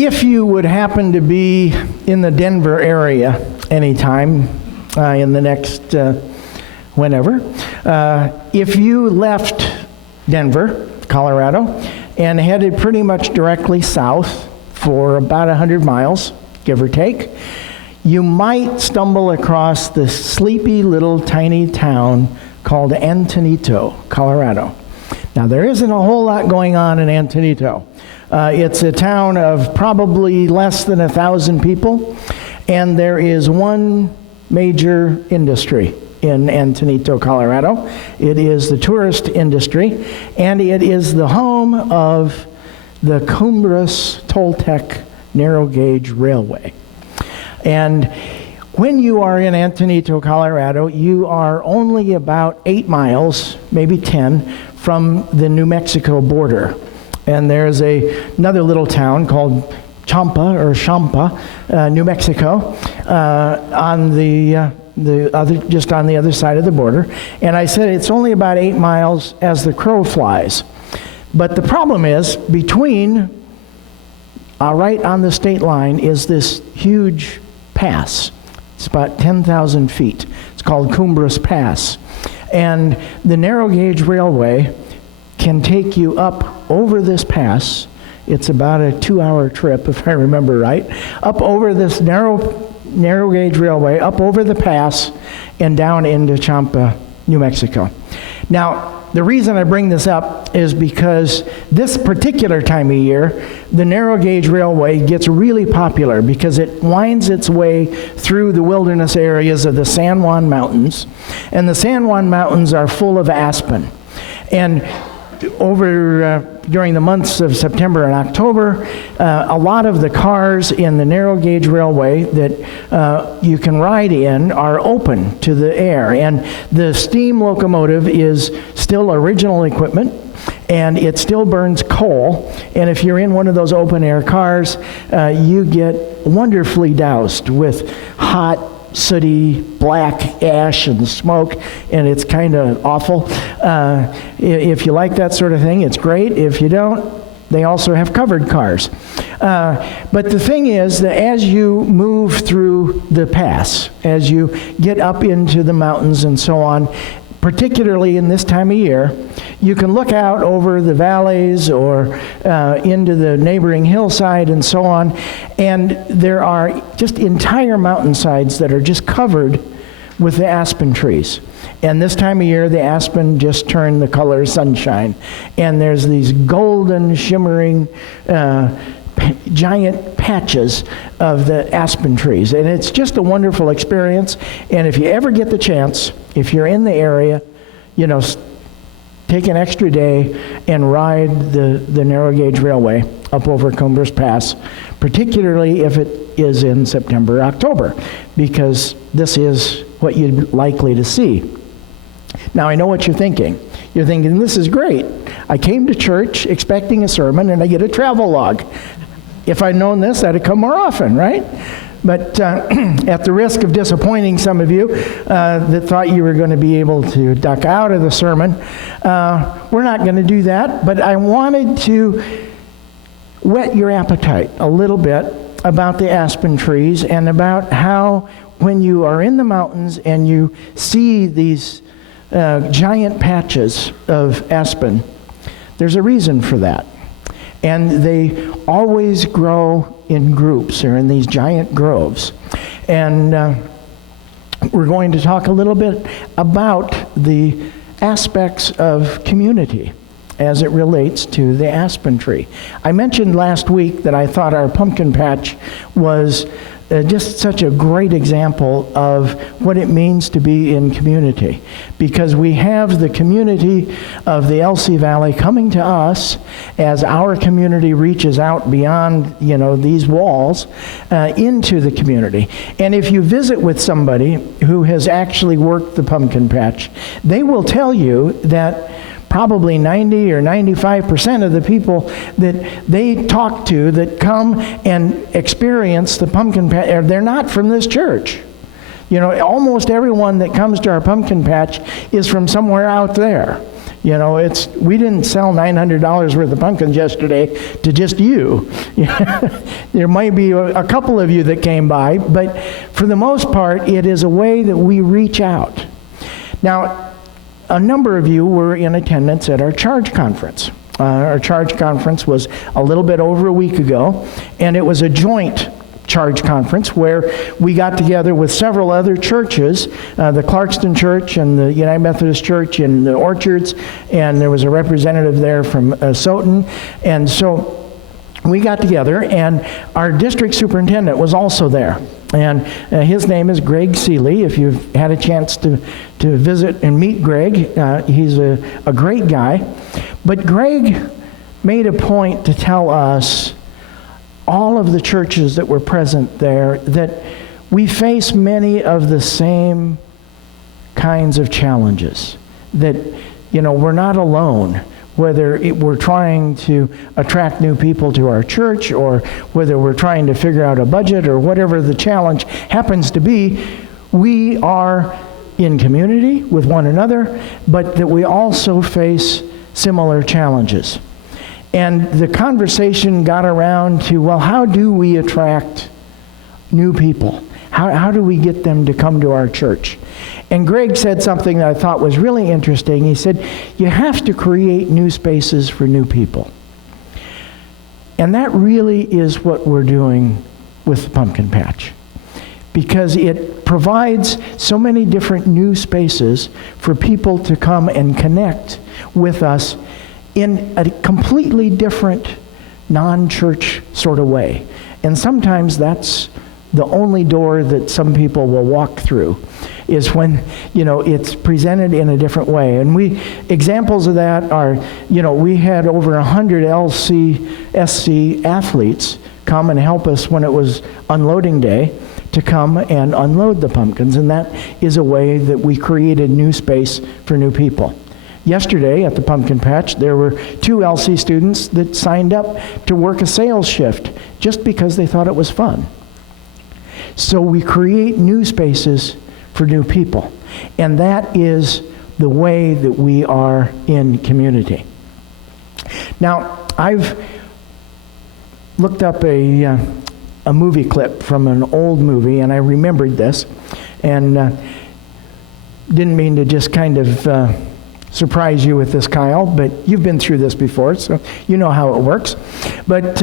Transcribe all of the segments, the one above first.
If you would happen to be in the Denver area anytime in the next whenever, if you left Denver, Colorado, and headed pretty much directly south for about 100 miles, give or take, you might stumble across the sleepy little tiny town called Antonito, Colorado. Now, there isn't a whole lot going on in Antonito. It's a town of probably less than 1,000 people, and there is one major industry in Antonito, Colorado. It is the tourist industry, and it is the home of the Cumbres Toltec Narrow Gauge Railway. And when you are in Antonito, Colorado, you are only about 8 miles, maybe 10, from the New Mexico border. And there's another little town called Champa, New Mexico, on the just on the other side of the border. And I said it's only about 8 miles as the crow flies. But the problem is, between, right on the state line, is this huge pass. It's about 10,000 feet. It's called Cumbres Pass. And the narrow gauge railway can take you up over this pass. It's about a 2-hour trip, if I remember right, up over this narrow gauge railway, up over the pass, and down into Champa, New Mexico. Now, the reason I bring this up is because this particular time of year, the narrow gauge railway gets really popular because it winds its way through the wilderness areas of the San Juan Mountains, and the San Juan Mountains are full of aspen. And during the months of September and October, a lot of the cars in the narrow gauge railway that you can ride in are open to the air, and the steam locomotive is still original equipment, and it still burns coal. And if you're in one of those open air cars, you get wonderfully doused with hot, sooty, black ash and smoke, and it's kind of awful. If you like that sort of thing, it's great. If you don't, they also have covered cars. But the thing is that as you move through the pass, as you get up into the mountains and so on, particularly in this time of year, you can look out over the valleys or into the neighboring hillside and so on, and there are just entire mountainsides that are just covered with the aspen trees. And this time of year, the aspen just turn the color of sunshine, and there's these golden, shimmering, giant patches of the aspen trees, and it's just a wonderful experience. And if you ever get the chance, if you're in the area, take an extra day and ride the narrow gauge railway up over Cumbres Pass, particularly if it is in September, October, because this is what you're likely to see. Now, I know what you're thinking. You're thinking, this is great. I came to church expecting a sermon, and I get a travel log. If I'd known this, I'd have come more often, right? But at the risk of disappointing some of you that thought you were going to be able to duck out of the sermon, we're not going to do that. But I wanted to whet your appetite a little bit about the aspen trees and about how when you are in the mountains and you see these giant patches of aspen, there's a reason for that. And they always grow in groups or in these giant groves. And we're going to talk a little bit about the aspects of community as it relates to the aspen tree. I mentioned last week that I thought our pumpkin patch was just such a great example of what it means to be in community, because we have the community of the Elsie Valley coming to us as our community reaches out beyond these walls into the community. And if you visit with somebody who has actually worked the pumpkin patch, they will tell you that probably 90 or 95% of the people that they talk to that come and experience the pumpkin patch, they're not from this church. Almost everyone that comes to our pumpkin patch is from somewhere out there. We didn't sell $900 worth of pumpkins yesterday to just you. There might be a couple of you that came by, but for the most part, it is a way that we reach out. Now, a number of you were in attendance at our Charge Conference. Our Charge Conference was a little bit over a week ago, and it was a joint Charge Conference where we got together with several other churches, the Clarkston Church and the United Methodist Church in the Orchards, and there was a representative there from Soton. And so we got together, and our district superintendent was also there. And his name is Greg Seeley. If you've had a chance to visit and meet Greg, he's a great guy. But Greg made a point to tell us, all of the churches that were present there, that we face many of the same kinds of challenges. That, we're not alone. Whether we're trying to attract new people to our church, or whether we're trying to figure out a budget, or whatever the challenge happens to be, we are in community with one another, but that we also face similar challenges. And the conversation got around to, well, how do we attract new people? How do we get them to come to our church? And Greg said something that I thought was really interesting. He said, you have to create new spaces for new people. And that really is what we're doing with the Pumpkin Patch, because it provides so many different new spaces for people to come and connect with us in a completely different, non-church sort of way. And sometimes that's the only door that some people will walk through, is when, it's presented in a different way. And examples of that are, we had over 100 SC athletes come and help us when it was unloading day, to come and unload the pumpkins. And that is a way that we created new space for new people. Yesterday at the Pumpkin Patch, there were 2 LC students that signed up to work a sales shift just because they thought it was fun. So we create new spaces for new people. And that is the way that we are in community. Now, I've looked up a movie clip from an old movie, and I remembered this, and didn't mean to just kind of surprise you with this, Kyle, but you've been through this before, so you know how it works. But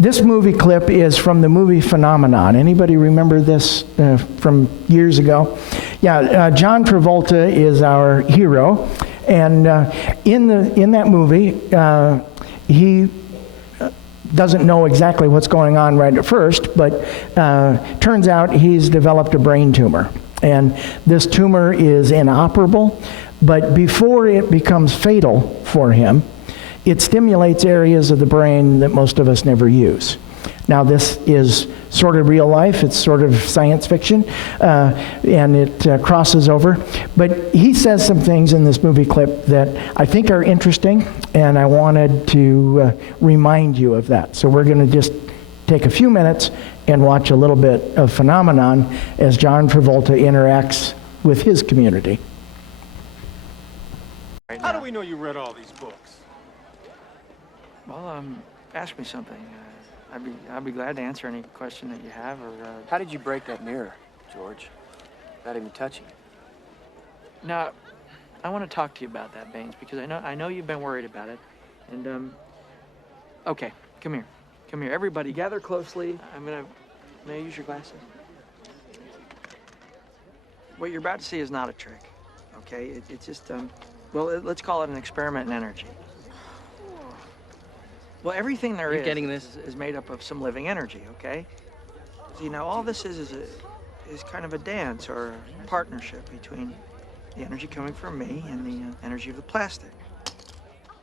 this movie clip is from the movie Phenomenon. Anybody remember this from years ago? Yeah, John Travolta is our hero, and in that movie, he doesn't know exactly what's going on right at first, but turns out he's developed a brain tumor. And this tumor is inoperable, but before it becomes fatal for him, it stimulates areas of the brain that most of us never use. Now, this is sort of real life, it's sort of science fiction, and it crosses over. But he says some things in this movie clip that I think are interesting, and I wanted to remind you of that. So we're going to just take a few minutes and watch a little bit of Phenomenon as John Travolta interacts with his community. How do we know you read all these books? Well, ask me something. I'd be glad to answer any question that you have. Or how did you break that mirror, George? Not even touching it. Now, I want to talk to you about that, Baines, because I know you've been worried about it. And okay, come here. Everybody, gather closely. May I use your glasses? What you're about to see is not a trick. Okay, it's just let's call it an experiment in energy. Well, everything there is getting this? Is made up of some living energy, okay? See, now all this is kind of a dance or a partnership between the energy coming from me and the energy of the plastic.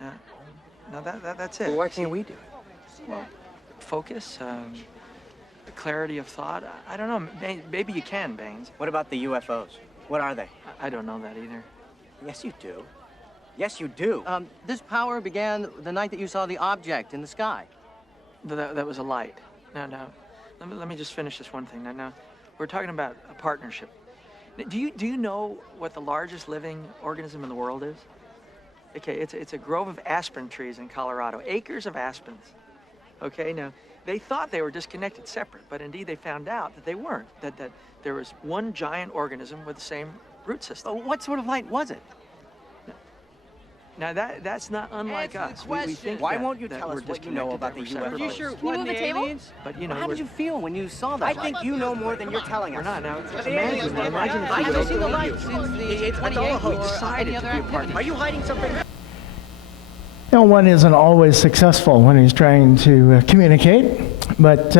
Now that's it. Well, why can't we do it? Well, focus, the clarity of thought. I don't know. Maybe you can, Baines. What about the UFOs? What are they? I don't know that either. Yes, you do. Yes, you do. This power began the night that you saw the object in the sky. That was a light. No. Let me just finish this one thing. Now, we're talking about a partnership. Do you know what the largest living organism in the world is? Okay, it's a grove of aspen trees in Colorado, acres of aspens. Okay, now they thought they were disconnected, separate, but indeed they found out that they weren't. That there was one giant organism with the same root system. What sort of light was it? Now that's not unlike Answer the us. We question. think Why that- won't you that tell we're us what you know disconnected, about that the we're separate. UFOs? You sure it Can you wasn't move the the table? aliens? But you know, How did you feel when you saw that? I think you know more than you're telling we're us. not now. The aliens Imagine, were imagine right. if I we haven't seen the opened light you. since the It's all a 28 hoax. or Decided any to other be a part of activity. Are you hiding something? No one isn't always successful when he's trying to communicate, but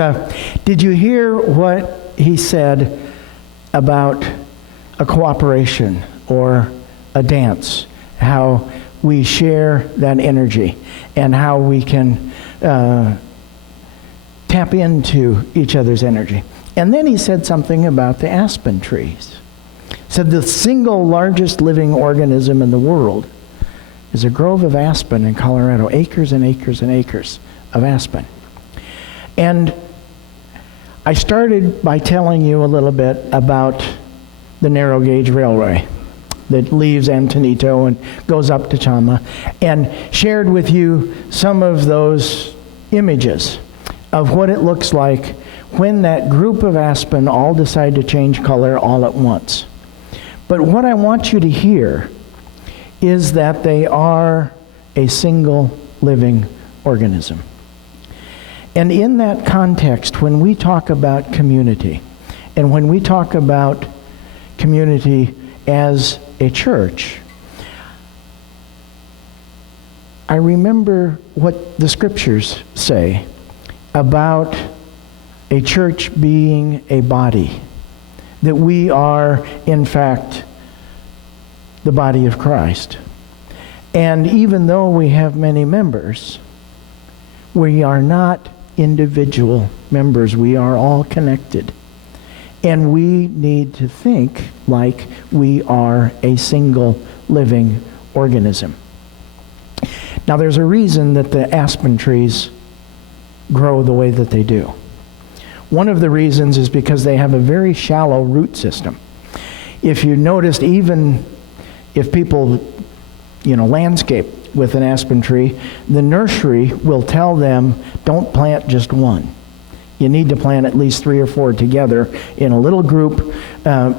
did you hear what he said about a cooperation or a dance? How we share that energy and how we can tap into each other's energy. And then he said something about the aspen trees. He said the single largest living organism in the world is a grove of aspen in Colorado, acres and acres and acres of aspen. And I started by telling you a little bit about the narrow gauge railway that leaves Antonito and goes up to Chama, and shared with you some of those images of what it looks like when that group of aspen all decide to change color all at once. But what I want you to hear is that they are a single living organism. And in that context, when we talk about community, and when we talk about community as a church, I remember what the scriptures say about a church being a body, that we are, in fact, the body of Christ. And even though we have many members, we are not individual members. We are all connected. And we need to think like we are a single living organism. Now, there's a reason that the aspen trees grow the way that they do. One of the reasons is because they have a very shallow root system. If you noticed, even if people, landscape with an aspen tree, the nursery will tell them, don't plant just one. You need to plant at least 3 or 4 together in a little group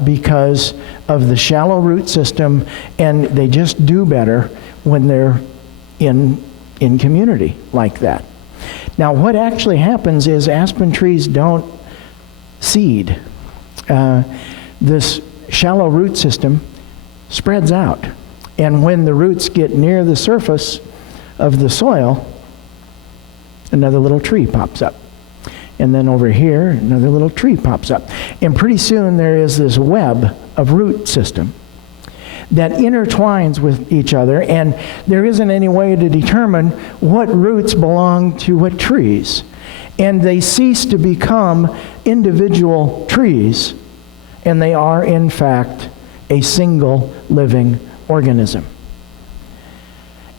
because of the shallow root system, and they just do better when they're in community like that. Now, what actually happens is aspen trees don't seed. This shallow root system spreads out, and when the roots get near the surface of the soil, another little tree pops up. And then over here, another little tree pops up. And pretty soon there is this web of root system that intertwines with each other, and there isn't any way to determine what roots belong to what trees. And they cease to become individual trees, and they are, in fact, a single living organism.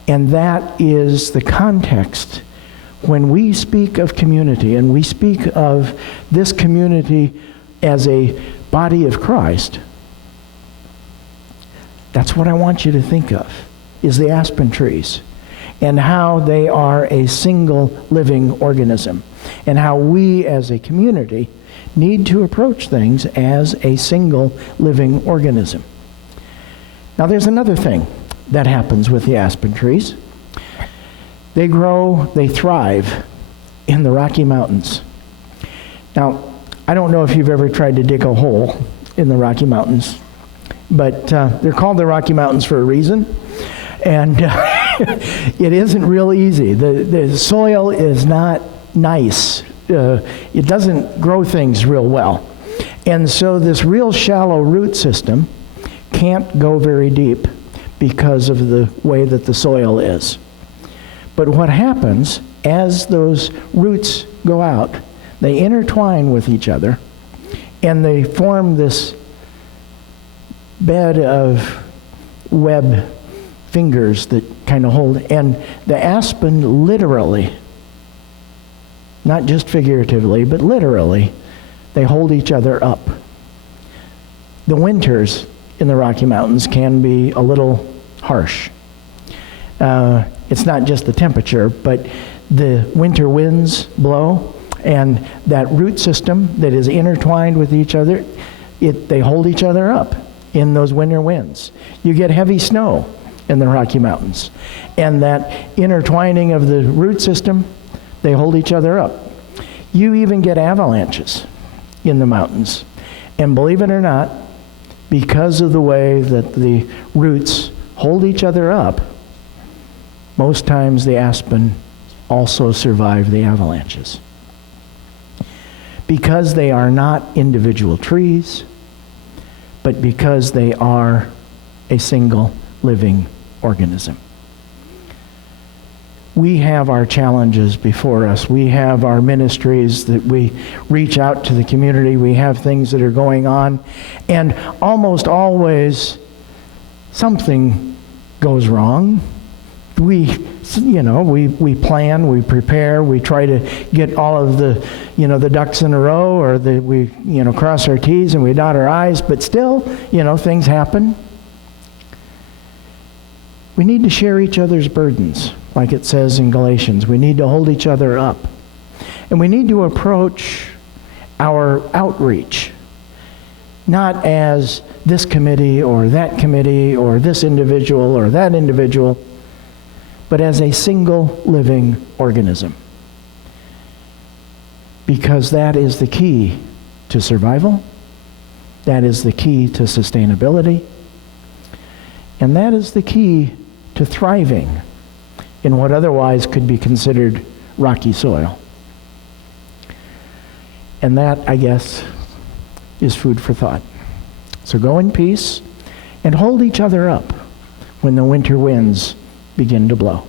And that is the context when we speak of community, and we speak of this community as a body of Christ. That's what I want you to think of, is the aspen trees, and how they are a single living organism, and how we as a community need to approach things as a single living organism. Now, there's another thing that happens with the aspen trees. They grow, they thrive in the Rocky Mountains. Now, I don't know if you've ever tried to dig a hole in the Rocky Mountains, but they're called the Rocky Mountains for a reason, and it isn't real easy. The soil is not nice. It doesn't grow things real well. And so this real shallow root system can't go very deep because of the way that the soil is. But what happens as those roots go out, they intertwine with each other, and they form this bed of web fingers that kind of hold, and the aspen literally, not just figuratively, but literally, they hold each other up. The winters in the Rocky Mountains can be a little harsh. It's not just the temperature, but the winter winds blow, and that root system that is intertwined with each other, they hold each other up in those winter winds. You get heavy snow in the Rocky Mountains, and that intertwining of the root system, they hold each other up. You even get avalanches in the mountains. And believe it or not, because of the way that the roots hold each other up, most times the aspen also survive the avalanches. Because they are not individual trees, but because they are a single living organism. We have our challenges before us. We have our ministries that we reach out to the community. We have things that are going on. And almost always something goes wrong. We plan, we prepare, we try to get all of the ducks in a row, or we cross our T's and we dot our I's, but still, things happen. We need to share each other's burdens, like it says in Galatians. We need to hold each other up. And we need to approach our outreach, not as this committee or this individual or that individual, but as a single living organism. Because that is the key to survival, that is the key to sustainability, and that is the key to thriving in what otherwise could be considered rocky soil. And that, I guess, is food for thought. So go in peace and hold each other up when the winter winds begin to blow.